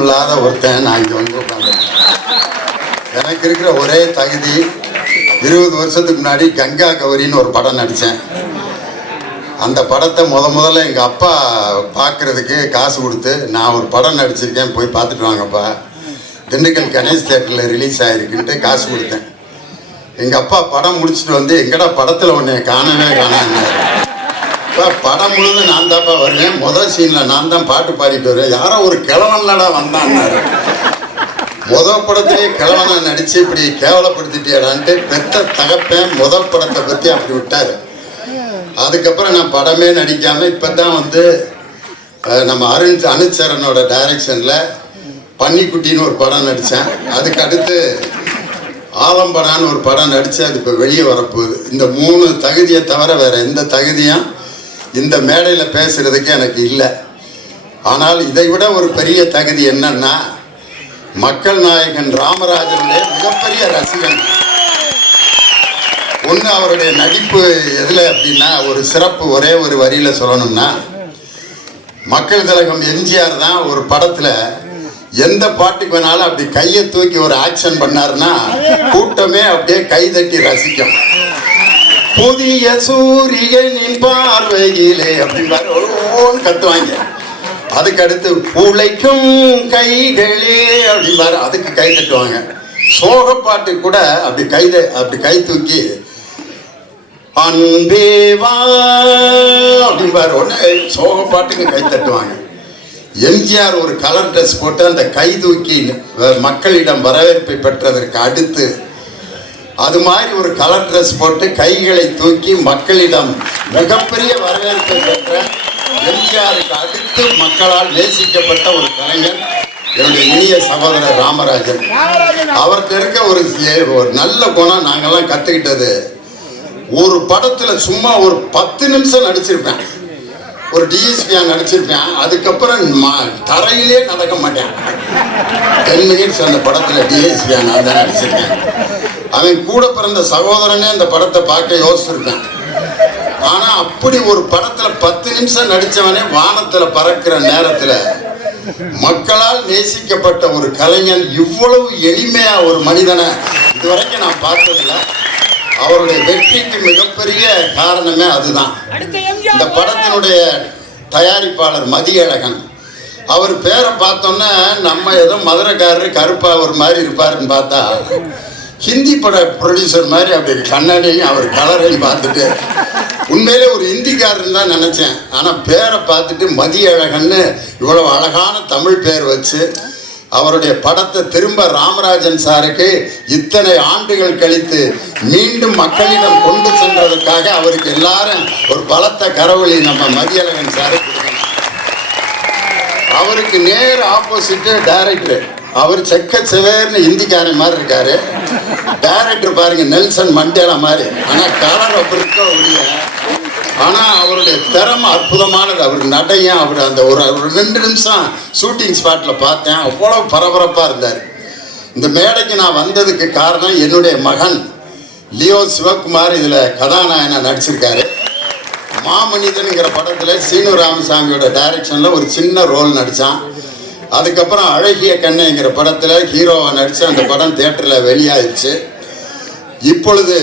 படம் இல்லாத ஒருத்தன் நான் இங்கே வந்து உட்காந்துருக்கேன். எனக்கு இருக்கிற ஒரே தகுதி 20 வருஷத்துக்கு முன்னாடி கங்கா கௌரின்னு ஒரு படம் நடித்தேன். அந்த படத்தை முதல்ல எங்கள் அப்பா பார்க்குறதுக்கு காசு கொடுத்து நான் ஒரு படம் நடிச்சிருக்கேன் போய் பார்த்துட்டு வாங்கப்பா, திண்டுக்கல் கணேஷ் தியேட்டரில் ரிலீஸ் ஆகிருக்குன்ட்டு காசு கொடுத்தேன். எங்கள் அப்பா படம் முடிச்சுட்டு வந்து எங்கடா படத்தில் உன்னை காணவே காணான்னாரு. படம் முழுதும் நான் தான்ப்பா வருவேன், முதல் சீனில் நான் தான் பாட்டு பாடிட்டு வருவேன், யாரோ ஒரு கிழவன்லடா வந்தான்னாரு. முதல் படத்திலே கிழவனை நடித்து இப்படி கேவலப்படுத்திட்டேடான்ட்டு பெத்த தகப்பேன் முதல் படத்தை பற்றி அப்படி விட்டார். அதுக்கப்புறம் நான் படமே நடிக்காமல் இப்போ தான் வந்து நம்ம அனுச்சரனோட டைரக்ஷனில் பன்னிக்குட்டின்னு ஒரு படம் நடித்தேன். அதுக்கு அடுத்து ஆலம்படான்னு ஒரு படம் நடித்து அது இப்போ வெளியே வரப்போகுது. இந்த 3 தகுதியை தவிர வேறு எந்த தகுதியும் இந்த மேடையில் பேசுகிறதுக்கு எனக்கு இல்லை. ஆனால் இதை விட ஒரு பெரிய தகுதி என்னன்னா, மக்கள் நாயகன் ராமராஜனுடைய மிகப்பெரிய ரசிகன். ஒன்று அவருடைய நடிப்பு எதில் அப்படின்னா, ஒரு சிறப்பு ஒரே ஒரு வரியில் சொல்லணும்னா, மக்கள் திலகம் எம்ஜிஆர் தான் ஒரு படத்தில் எந்த பாட்டுக்கு வேணாலும் அப்படி கையை தூக்கி ஒரு ஆக்ஷன் பண்ணாருன்னா கூட்டமே அப்படியே கைதட்டி ரசிக்கும். புதிய சூரியனின் பார்வையிலே அப்படின்னு ஒவ்வொன்று கத்துவாங்க. அதுக்கு அடுத்து உழைக்கும் கைகளே அப்படின்பாரு, அதுக்கு கை தட்டுவாங்க. சோக பாட்டு கூட அப்படி கை தூக்கி அன்பேவா அப்படின்பாரு, உடனே சோக பாட்டுக்கு கை தட்டுவாங்க. எம்ஜிஆர் ஒரு கலர் ட்ரெஸ் போட்டு அந்த கை தூக்கி மக்களிடம் வரவேற்பை பெற்றதற்கு அடுத்து அது மாதிரி ஒரு கலர் ட்ரெஸ் போட்டு கைகளை தூக்கி மக்களிடம் மிகப்பெரிய வரவேற்பை பெற்ற எம்ஜிஆருக்கு அடுத்து மக்களால் நேசிக்கப்பட்ட ஒரு கலைஞர் என்னுடைய இனிய சகோதரர் ராமராஜன். அவர்கிட்ட இருக்க ஒரு நல்ல குணம் நாங்கள்லாம் கற்றுக்கிட்டது, ஒரு படத்தில் சும்மா ஒரு 10 நிமிஷம் நடிச்சிருப்பேன், ஒரு டிஎஸ்பியா நடிச்சிருப்பேன், அதுக்கப்புறம் தரையிலே நடக்க மாட்டேன். 10 மினிட்ஸ் அந்த படத்தில் டிஎஸ்பியா நான் தான் நடிச்சிருக்கேன். அவன் கூட பிறந்த சகோதரனே அந்த படத்தை பார்க்க யோசிச்சிருப்பேன். ஆனால் அப்படி ஒரு படத்தில் 10 நிமிஷம் நடித்தவனே வானத்தில் பறக்கிற நேரத்தில் மக்களால் நேசிக்கப்பட்ட ஒரு கலைஞன் இவ்வளவு எளிமையாக ஒரு மனிதனை இதுவரைக்கும் நான் பார்த்ததில்லை. அவருடைய வெற்றிக்கு மிகப்பெரிய காரணமே அதுதான். இந்த படத்தினுடைய தயாரிப்பாளர் மதியழகன், அவர் பேரை பார்த்தோன்னா நம்ம ஏதோ மதுரைக்காரர் கருப்பா ஒரு மாதிரி இருப்பாருன்னு பார்த்தா ஹிந்தி பட ப்ரொடியூசர் மாதிரி அப்படி கண்ணாடியும் அவர் கலரையும் பார்த்துட்டு உண்மையிலே ஒரு ஹிந்திக்காரன் தான் நினச்சேன். ஆனால் பேரை பார்த்துட்டு மதியழகன்னு இவ்வளவு அழகான தமிழ் பேர் வச்சு அவருடைய படத்தை திரும்ப ராமராஜன் சாருக்கு இத்தனை ஆண்டுகள் கழித்து மீண்டும் மக்களிடம் கொண்டு சென்றதற்காக அவருக்கு எல்லாரும் ஒரு பலத்த கரவொலி நம்ம மதியழகன் சாருக்கு கொடுக்கணும். அவருக்கு நேர் ஆப்போசிட்டு டைரக்டர், அவர் செக்க செவேர்னு இந்திக்காரன் மாதிரி இருக்காரு. டைரக்டர் பாருங்க நெல்சன் மண்டேலா மாதிரி, ஆனால் கலர் அப்படி இருக்க ஒழிய, ஆனால் அவருடைய திறமை அற்புதமானது. அவர் நடையும் அவர் அந்த ஒரு 2 நிமிஷம் ஷூட்டிங் ஸ்பாட்டில் பார்த்தேன், அவ்வளோ பரபரப்பாக இருந்தார். இந்த மேடைக்கு நான் வந்ததுக்கு காரணம் என்னுடைய மகன் லியோ சிவகுமார் இதில் கதாநாயகனாக நடிச்சிருக்காரு. மாமனிதனுங்கிற படத்தில் சீனு ராமசாமியோட டைரக்ஷனில் ஒரு சின்ன ரோல் நடித்தான். அதுக்கப்புறம் அழகிய கண்ணைங்கிற படத்தில் ஹீரோவாக நடித்து அந்த படம் தியேட்டரில் வெளியாகிடுச்சு. இப்பொழுது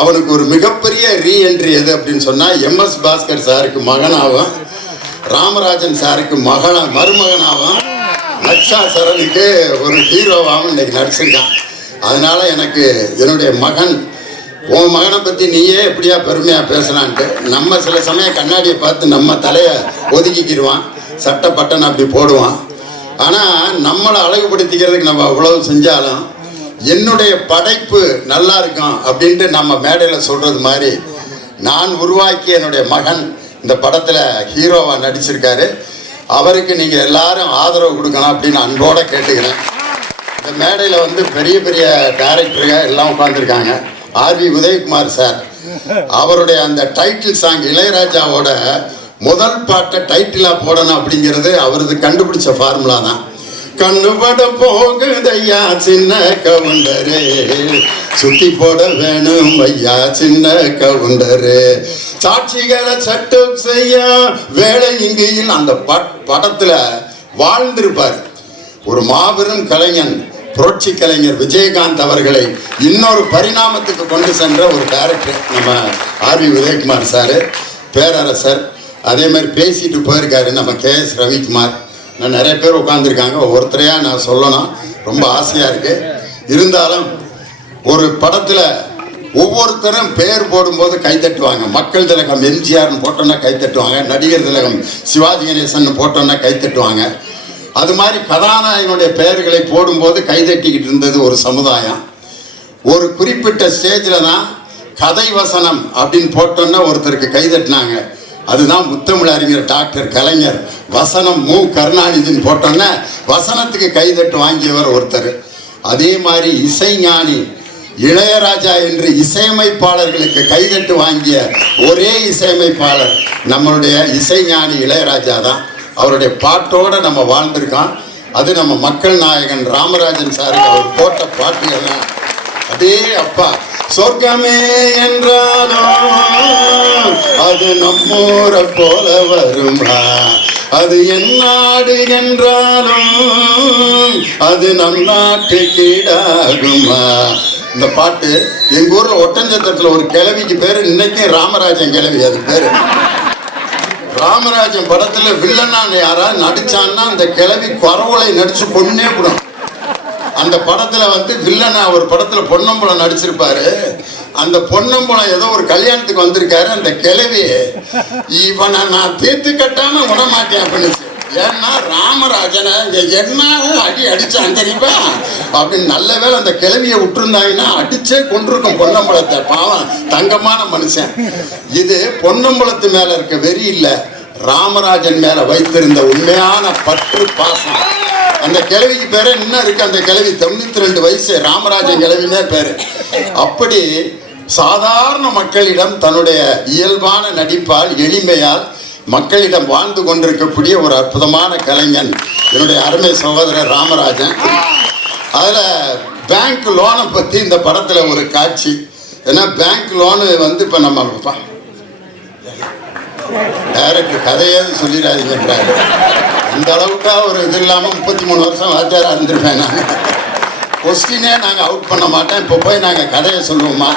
அவனுக்கு ஒரு மிகப்பெரிய ரீஎன்ட்ரி எது அப்படின்னு சொன்னால், எம்எஸ் பாஸ்கர் சாருக்கு மகனாகவும் ராமராஜன் சாருக்கு மருமகனாகவும் லக்ஷா சரணுக்கு ஒரு ஹீரோவாகவும் இன்னைக்கு நடிச்சிருக்கான். அதனால் எனக்கு என்னுடைய மகன், உன் மகனை பற்றி நீயே எப்படியா பெருமையாக பேசலான்ட்டு, நம்ம சில சமயம் கண்ணாடியை பார்த்து நம்ம தலையை ஒதுக்கிக்கிடுவான், சட்டை பட்டன் அப்படி போடுவான். ஆனால் நம்மளை அழகுபடுத்திக்கிறதுக்கு நம்ம அவ்வளவு செஞ்சாலும் என்னுடைய படைப்பு நல்லா இருக்கும் அப்படின்ட்டு நம்ம மேடையில் சொல்கிறது மாதிரி நான் உருவாக்கிய என்னுடைய மகன் இந்த படத்தில் ஹீரோவாக நடிச்சிருக்காரு. அவருக்கு நீங்கள் எல்லாரும் ஆதரவு கொடுக்கணும் அப்படின்னு அன்போடு கேட்டுக்கிறேன். இந்த மேடையில் வந்து பெரிய பெரிய டைரக்டருங்க எல்லாம் உட்காந்துருக்காங்க. ஆர்வி உதயகுமார் சார், அவருடைய அந்த டைட்டில் சாங் இளையராஜாவோட முதல் பாட்டை டைட்டிலாக போடணும் அப்படிங்கிறது அவரது கண்டுபிடிச்ச ஃபார்முலா தான். கண்ணுபட போகுதையா சின்ன கவுண்டரே, சுத்தி போட வேணும் ஐயா சின்ன கவுண்டரே, சாட்சிகளை சட்டம் செய்ய வேலை இங்கேயும் அந்த படத்தில் வாழ்ந்திருப்பார். ஒரு மாபெரும் கலைஞன் புரட்சி கலைஞர் விஜயகாந்த் அவர்களை இன்னொரு பரிணாமத்துக்கு கொண்டு சென்ற ஒரு டைரக்டர் நம்ம ஆர்வி உதயகுமார் சார், பேரரசர். அதே மாதிரி பேசிட்டு போயிருக்காரு நம்ம KS ரவிக்குமார். நான் நிறைய பேர் உட்காந்துருக்காங்க, ஒவ்வொருத்தரையாக நான் சொல்லணும், ரொம்ப ஆசையாக இருக்குது. இருந்தாலும் ஒரு படத்தில் ஒவ்வொருத்தரும் பேர் போடும்போது கைத்தட்டுவாங்க. மக்கள் திலகம் எம்ஜிஆர்னு போட்டோன்னா கைத்தட்டுவாங்க, நடிகர் திலகம் சிவாஜி கணேசன் போட்டோன்னா கைத்தட்டுவாங்க. அது மாதிரி கதாநாயகனுடைய பெயர்களை போடும்போது கைதட்டிக்கிட்டு இருந்தது ஒரு சமுதாயம். ஒரு குறிப்பிட்ட ஸ்டேஜில் தான் கதை வசனம் அப்படின்னு போட்டோன்னா ஒருத்தருக்கு கைதட்டினாங்க. அதுதான் முத்தமிழ் அறிஞர் டாக்டர் கலைஞர். வசனம் மு கருணாநிதினு போட்டோன்னா வசனத்துக்கு கைதட்டு வாங்கியவர் ஒருத்தர். அதே மாதிரி இசைஞானி இளையராஜா என்று இசையமைப்பாளர்களுக்கு கைதட்டு வாங்கிய ஒரே இசையமைப்பாளர் நம்மளுடைய இசைஞானி இளையராஜா தான். அவருடைய பாட்டோடு நம்ம வாழ்ந்திருக்கோம். அது நம்ம மக்கள் நாயகன் ராமராஜன் சாருக்கு அவர் போட்ட பாட்டுகள்லாம் அதே அப்பா. சொர்க்கமே என்றாலும் அது நம்மூரை போல வருமா, அது என் நாடு என்றாலும் அது நம் நாட்டு கீழாகுமா. இந்த பாட்டு எங்க ஊர்ல ஒட்டஞ்சத்திரத்துல ஒரு கிழவிக்கு பேரு இன்னைக்கும் ராமராஜன் கிழவி. அது பேரு ராமராஜன். படத்துல வில்லனா யாராவது நடிச்சான்னா அந்த கிழவி குறவலை நடிச்சு கொன்னே விடும். அந்த படத்துல வில்லனா ஒரு படத்துல பொன்னம்பலம் நடிச்சிருப்பாரு. அந்த பொன்னம்பலம் ஏதோ ஒரு கல்யாணத்துக்கு வந்திருக்காரு. அந்த கிழவி இவனை நான் தீர்த்து கட்டாம விடமாட்டேன் அப்படின்னு. ஏன்னா ராமராஜனை என்ன அடி அடிச்சான் தெரியுமா அப்படின்னு. நல்ல வேலை அந்த கிழவியை விட்டுருந்தாங்கன்னா அடிச்சே கொண்டிருக்கும் பொன்னம்பலத்தை. பாவம் தங்கமான மனுஷன். இது பொன்னம்பலத்து மேல இருக்க வெறி இல்லை, ராமராஜன் மேல வைத்திருந்த உண்மையான பற்று பாசம். அந்த கிழவிக்கு பேரு இன்னும் இருக்கு. அந்த கிழவி 92 வயசு, ராமராஜன் கிழவினே பேரு. அப்படி சாதாரண மக்களிடம் தன்னுடைய இயல்பான நடிப்பால் எளிமையால் மக்களிடம் வாழ்ந்து கொண்டிருக்கக்கூடிய ஒரு அற்புதமான கலைஞன் என்னுடைய அருமை சகோதரர் ராமராஜன். அதில் பேங்க் லோனை பற்றி இந்த படத்தில் ஒரு காட்சி. ஏன்னா பேங்க் லோனு இப்போ நம்ம டைரக்டர் கதையாவது சொல்லிடாதீங்கன்றாரு. அந்த அளவுக்கா ஒரு இது இல்லாமல் 33 வருஷம் வாத்தியாராக இருந்திருப்பேன் நான். கொஸ்டினே நாங்கள் அவுட் பண்ண மாட்டேன். இப்போ போய் நாங்கள் கதையை சொல்லுவோமா?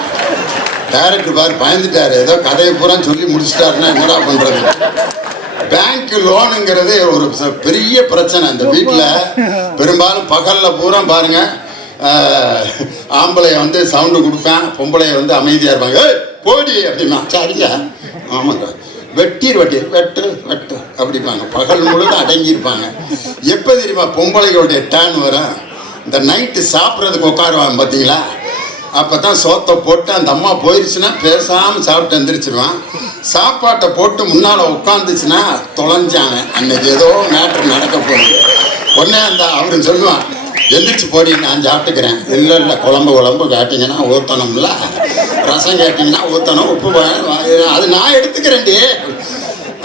டைரக்டர் பாரு பயந்துட்டாரு, ஏதோ கதையை பூரா சொல்லி முடிச்சிட்டாருன்னா என்னடா பண்ணுறது. பேங்க் லோனுங்கிறது ஒரு பெரிய பிரச்சனை. இந்த வீட்டில் பெரும்பாலும் பகலில் பூரா பாருங்க, ஆம்பளை சவுண்டு கொடுப்பேன், பொம்பளை அமைதியாக இருப்பாங்க. போடி அப்படிமா, சரிங்க ஆமாங்க வெட்டிடு வெட்டி வெட்டு வெட்டு அப்படிப்பாங்க. பகல் முழுதும் அடங்கியிருப்பாங்க. எப்போ தெரியுமா பொம்பளைகளுடைய டேன் வரும்? இந்த நைட்டு சாப்பிட்றதுக்கு உட்காருவாங்க பார்த்தீங்களா, அப்போ தான் சோத்தை போட்டு அந்த அம்மா போயிடுச்சுன்னா பேசாமல் சாப்பிட்டு எந்திரிச்சிருவான். சாப்பாட்டை போட்டு முன்னால் உட்காந்துச்சுன்னா தொலைஞ்சாங்க, அன்னைக்கு ஏதோ மேட்ரு நடக்க போகுது. உடனே அந்த அவரு சொல்லுவான், எந்திரிச்சு போடி நான் சாப்பிட்டுக்கிறேன். இல்லை இல்லை குழம்பு காட்டிங்கன்னா ஊற்றணும்ல, ரசம் கேட்டிங்கன்னா ஊற்றணும், உப்பு அது நான் எடுத்துக்கிறேன்டி.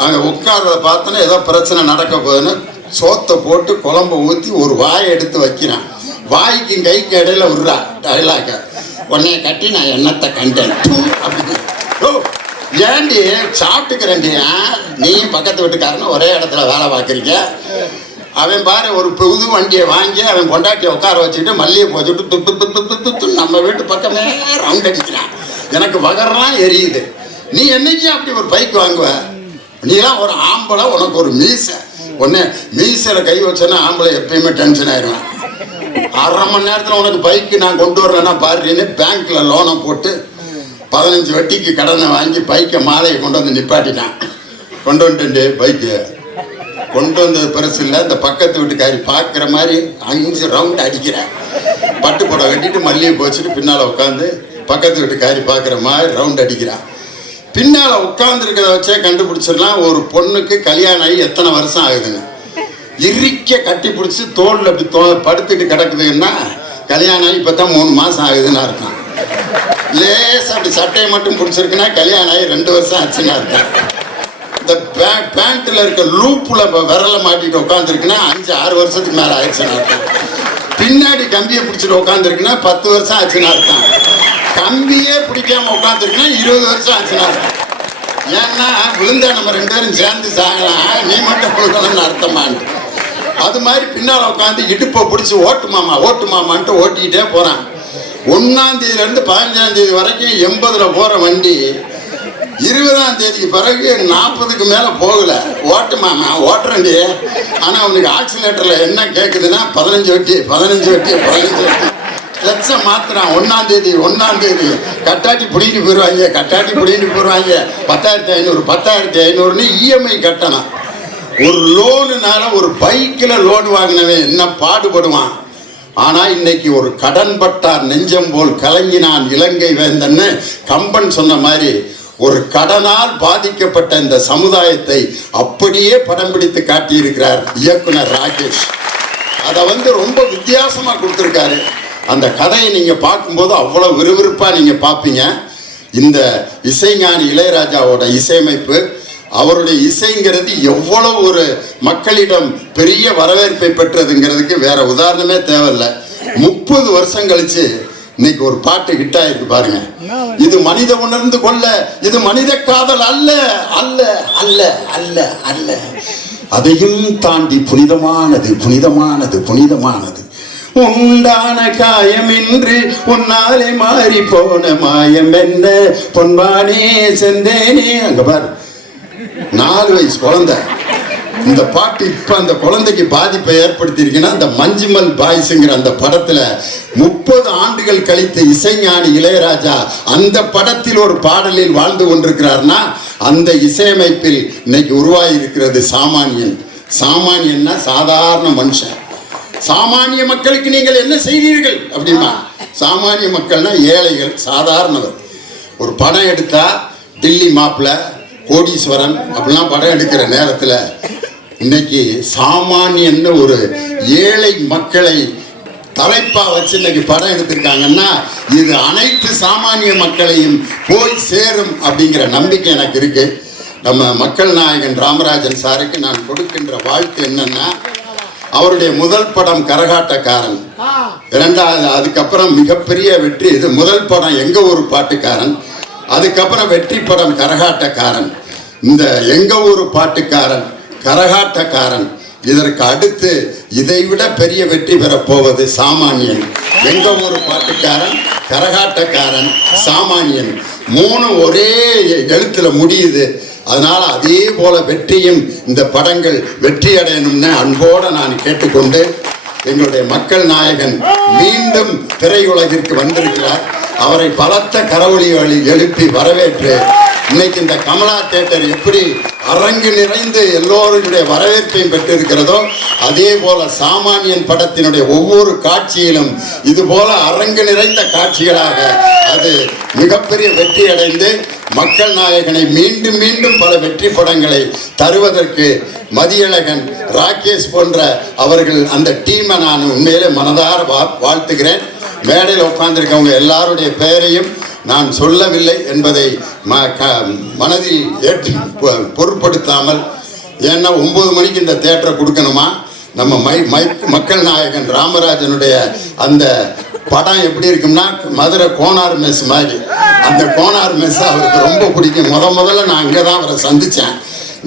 அங்கே உட்கார்றத பார்த்தோன்னா ஏதோ பிரச்சனை நடக்க போகுதுன்னு சோத்தை போட்டு குழம்பு ஊற்றி ஒரு வாயை எடுத்து வைக்கிறான். வாய்க்கு கைக்கு இடையில விடுறா டைலாக. உன்னைய கட்டி நான் எண்ணத்தை கண்டேன் அப்படின்னு. ஓ ஏண்டி சாப்பிட்டுக்கிறேன்டி, நீயும் பக்கத்து வீட்டுக்காரன்னு ஒரே இடத்துல வேலை பார்க்குறீங்க. அவன் பாரு ஒரு புது வண்டியை வாங்கி அவன் பொண்டாட்டியை உட்கார வச்சுக்கிட்டு மல்லிகை போச்சுட்டு துப்பு துப்பு துப்பு நம்ம வீட்டு பக்கமே ரவுண்ட் அடிக்கிறான். எனக்கு வகரெல்லாம் எரியுது. நீ என்னைக்கு அப்படி ஒரு பைக் வாங்குவ? நீலாம் ஒரு ஆம்பளை, உனக்கு ஒரு மீசை. ஒன்று மீசையில் கை வச்சேன்னா ஆம்பளை எப்பயுமே டென்ஷன் ஆயிடுவேன். 1/2 மணி நேரத்தில் உனக்கு பைக்கு நான் கொண்டு வரலன்னா பாருன்னு பேங்க்கில் லோனை போட்டு 15 வட்டிக்கு கடனை வாங்கி பைக்கை மாலையை கொண்டு வந்து நிப்பாட்டிட்டான். கொண்டு வந்துட்டேன் பைக்கு. கொண்டு வந்தது பெருசு இல்லை, இந்த பக்கத்து வீட்டுக்காரி பார்க்குற மாதிரி 5 ரவுண்ட் அடிக்கிறேன். பட்டு புடவை கட்டிட்டு மல்லிகை போச்சுட்டு பின்னால் உட்காந்து பக்கத்து வீட்டுக்காரி பார்க்குற மாதிரி ரவுண்ட் அடிக்கிறான். பின்னால் உட்காந்துருக்கிறத வச்சே கண்டுபிடிச்சிடலாம் ஒரு பொண்ணுக்கு கல்யாணம் ஆகி எத்தனை வருஷம் ஆகுதுன்னு. இறுக்க கட்டி பிடிச்சி தோளில் அப்படி படுத்துட்டு கிடக்குதுன்னா கல்யாணம் ஆகி இப்போ தான் 3 மாதம் ஆகுதுன்னா இருக்கான். லேஸ் அப்படி சட்டையை மட்டும் பிடிச்சிருக்குன்னா கல்யாணம் ஆகி 2 வருஷம் ஆச்சுன்னா இருக்கான். இந்த பேண்ட்டில் இருக்க லூப்பில் விரலை மாட்டிட்டு உட்காந்துருக்குன்னா 5-6 வருஷத்துக்கு மேலே ஆயிடுச்சுன்னா இருக்கான். பின்னாடி கம்பியை பிடிச்சிட்டு உட்காந்துருக்குன்னா 10 வருஷம் ஆச்சுன்னா இருக்கான். கம்பியே பிடிக்காம உட்காந்துருக்குன்னா 20 வருஷம் ஆச்சுன்னா இருக்கான். ஏன்னா விழுந்தா நம்ம 2 பேரும் சேர்ந்து சாகலாம், நீ மட்டும் விழுகணும்னு அர்த்தமானு. அது மாதிரி பின்னால் உட்காந்து இடுப்பை பிடிச்சி ஓட்டு மாமான்ட்டு ஓட்டிக்கிட்டே போகிறான். 1ஆம் தேதியிலேருந்து 15ஆம் தேதி வரைக்கும் 80ல் போகிற வண்டி 20ஆம் தேதிக்கு பிறகு 40க்கு மேலே போகல. ஓட்டு மாமா ஓட்டுறண்டி. ஆனால் அவனுக்கு ஆக்சிலேட்டரில் என்ன கேட்குதுன்னா 15 வட்டி லட்சம் மாத்திரம். 1ஆம் தேதி கட்டாட்டி பிடிக்கிட்டு போயிடுவாங்க 10,500 இஎம்ஐ கட்டணும். ஒரு லோனுனால ஒரு பைக்கில் லோன் வாங்கினவன் என்ன பாடுபடுவான். ஆனால் இன்னைக்கு ஒரு கடன் பட்டார் நெஞ்சம் போல் கலங்கினான் இலங்கை வேந்தன்னு கம்பன் சொன்ன மாதிரி ஒரு கடனால் பாதிக்கப்பட்ட இந்த சமுதாயத்தை அப்படியே படம் பிடித்து காட்டியிருக்கிறார் இயக்குனர் ராகேஷ். அதை ரொம்ப வித்தியாசமாக கொடுத்துருக்காரு. அந்த கதையை நீங்கள் பார்க்கும்போது அவ்வளோ விறுவிறுப்பாக நீங்கள் பார்ப்பீங்க. இந்த இசைஞானி இளையராஜாவோட இசையமைப்பு, அவருடைய இசைங்கிறது எவ்வளவு ஒரு மக்களிடம் பெரிய வரவேற்பை பெற்றதுங்கிறதுக்கு வேற உதாரணமே தேவையில்லை. 30 வருஷம் கழிச்சு இன்னைக்கு ஒரு பாட்டு ஹிட் ஆயிருக்கு பாருங்க. இது மனித உணர்ந்து கொள்ள, இது மனித காதல் அல்ல அல்ல அல்ல அல்ல அல்ல, அதையும் தாண்டி புனிதமானது புனிதமானது புனிதமானது. உண்டான காயமின்றி உன்னாலே மாறி போன மாயம் என்ன பொன்பானே செந்தேனே. அங்க பாரு, 4 வயசு குழந்தை. இந்த பாட்டு இப்ப அந்த குழந்தைக்கு பாதிப்பை ஏற்படுத்தியிருக்குன்னா அந்த மஞ்சுமல் பாய்ஸுங்கிற அந்த படத்துல 30 ஆண்டுகள் கழித்து இசைஞானி இளையராஜா அந்த படத்தில் ஒரு பாடலில் வாழ்ந்து கொண்டிருக்கிறார்னா அந்த இசையமைப்பில் இன்னைக்கு உருவாகி இருக்கிறது சாமானியன். சாமானியன்னா சாதாரண மனுஷன். சாமானிய மக்களுக்கு நீங்கள் என்ன செய்தீர்கள் அப்படின்னா, சாமானிய மக்கள்னா ஏழைகள், சாதாரணவர். ஒரு படம் எடுத்தா டில்லி மாப்பிள்ள, கோடீஸ்வரன் அப்படிலாம் படம் எடுக்கிற நேரத்தில் இன்னைக்கு சாமானியன்னு ஒரு ஏழை மக்களை தலைப்பா வச்சு இன்னைக்கு படம் எடுத்திருக்காங்கன்னா இது அனைத்து சாமானிய மக்களையும் போய் சேரும் அப்படிங்கிற நம்பிக்கை எனக்கு இருக்கு. நம்ம மக்கள் நாயகன் ராமராஜன் சாருக்கு நான் கொடுக்கின்ற வாழ்த்து என்னன்னா, அவருடைய முதல் படம் கரகாட்டக்காரன், 2வது அதுக்கப்புறம் மிகப்பெரிய வெற்றி. இது முதல் படம் எங்க ஊர் பாட்டுக்காரன், அதுக்கப்புறம் வெற்றி படம் கரகாட்டக்காரன். இந்த எங்க ஊர் பாட்டுக்காரன், கரகாட்டக்காரன், இதற்கு அடுத்து இதைவிட பெரிய வெற்றி பெறப் போவது சாமானியன். எங்க ஊர் பாட்டுக்காரன், கரகாட்டக்காரன், சாமானியன், 3 ஒரே எழுத்துல முடியுது. அதனால அதே போல வெற்றியும் இந்த படங்கள் வெற்றி அடையணும்னு அன்போடு நான் கேட்டுக்கொண்டு, எங்களுடைய மக்கள் நாயகன் மீண்டும் திரையுலகிற்கு வந்திருக்கிறார். அவரை பலத்த கரவொலி எழுப்பி வரவேற்று இன்னைக்கு இந்த கமலா தியேட்டர் எப்படி அரங்கு நிறைந்து எல்லோருடைய வரவேற்பையும் பெற்றிருக்கிறதோ அதே போல சாமானியன் படத்தினுடைய ஒவ்வொரு காட்சியிலும் இது போல அரங்கு நிறைந்த காட்சிகளாக அது மிகப்பெரிய வெற்றி அடைந்து மக்கள் நாயகனை மீண்டும் மீண்டும் பல வெற்றி படங்களை தருவதற்கு மதியழகன், ராகேஷ் போன்ற அவர்கள் அந்த டீமை நான் உண்மையிலே மனதார வாழ்த்துகிறேன். மேடையில் உட்கார்ந்திருக்கவங்க எல்லாருடைய பெயரையும் நான் சொல்லவில்லை என்பதை மனதில் பொருட்படுத்தாமல், ஏன்னா 9 மணிக்கு இந்த தியேட்டரை கொடுக்கணுமா, நம்ம மக்கள் நாயகன் ராமராஜனுடைய அந்த படம் எப்படி இருக்கும்னா மதுரை கோனார் மெஸ் மாதிரி. அந்த கோனார் மெஸ் அவருக்கு ரொம்ப பிடிக்கும். முதல்ல நான் அங்கே தான் அவரை சந்தித்தேன்.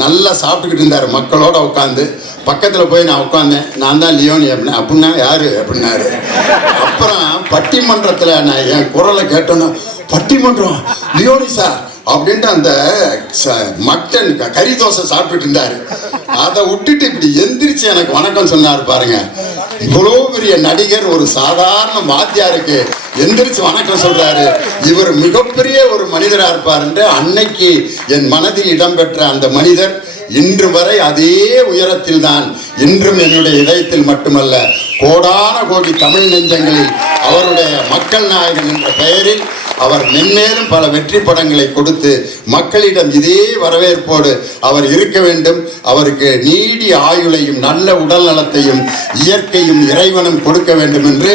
நல்லா சாப்பிட்டுக்கிட்டு இருந்தார் மக்களோட உட்காந்து. பக்கத்தில் போய் நான் உட்காந்தேன். நான் தான் லியோனி அப்படின்னா யாரு அப்படின்னாரு. அப்புறம் பட்டிமன்றத்தில் நான் என் குரலை கேட்டோன்னா, பட்டிமன்றம் லியோனி சார் அப்படின்ட்டு அந்த மட்டன் கறி தோசை சாப்பிட்டுட்டு இருந்தாரு. அதை விட்டுட்டு இப்படி எந்திரிச்சு எனக்கு வணக்கம் சொன்னார் பாருங்க. இவ்வளோ பெரிய நடிகர் ஒரு சாதாரண வாத்தியாருக்கு எந்திரிச்சு வணக்கம் சொல்றாரு. இவர் மிகப்பெரிய ஒரு மனிதராக இருப்பார் என்று அன்னைக்கு என் மனதில் இடம்பெற்ற அந்த மனிதர் இன்று வரை அதே உயரத்தில் தான். இன்றும் என்னுடைய இதயத்தில் மட்டுமல்ல, கோடான கோடி தமிழ் நெஞ்சங்களில் அவருடைய மக்கள் நாயகன் என்ற பெயரில் அவர் மென்மேலும் பல வெற்றி படங்களை கொடுத்து மக்களிடம் இதே வரவேற்போடு அவர் இருக்க வேண்டும். அவருக்கு நீடிய ஆயுளையும் நல்ல உடல் நலத்தையும் இயற்கையும் இறைவனும் கொடுக்க வேண்டும் என்று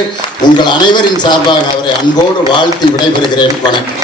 உங்கள் அனைவரின் சார்பாக அவரை அன்போடு வாழ்த்தி விடைபெறுகிறேன். வணக்கம்.